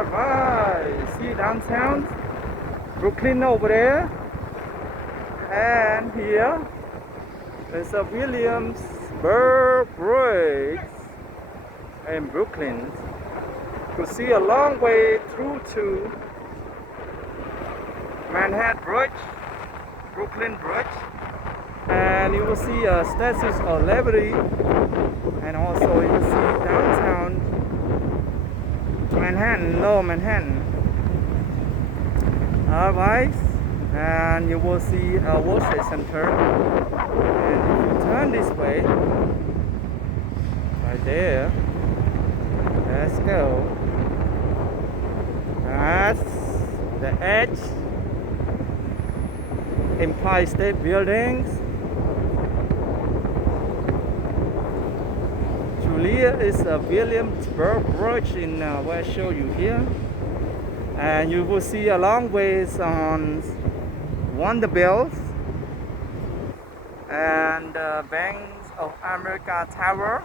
Alright, see downtown Brooklyn over there, and here there's a Williamsburg Bridge in Brooklyn. You see a long way through to Manhattan Bridge, Brooklyn Bridge, and you will see statues of Liberty, and also you will see downtown Manhattan, Lower Manhattan. Alright, and you will see a World Trade Center, and if you turn this way, right there, let's go. That's the edge. Empire State Buildings. Julia is a Williamsburg Bridge in where I show you here, and you will see a long ways on Vanderbilt and Bank of America Tower,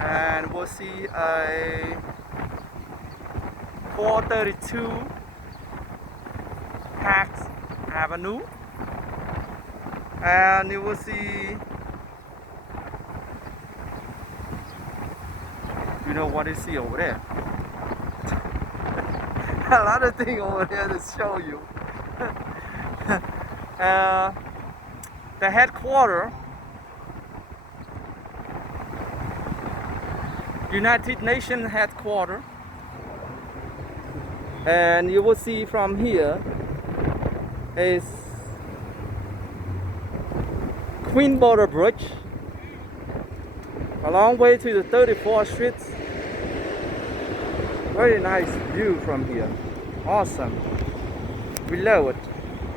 and we'll see a 432 Park Avenue, and you will see, you know what you see over there. A lot of things over there to show you. The headquarters, United Nations headquarters, and you will see from here is Queen Border Bridge, a long way to the 34th Street. Very nice view from here. Awesome. We love it.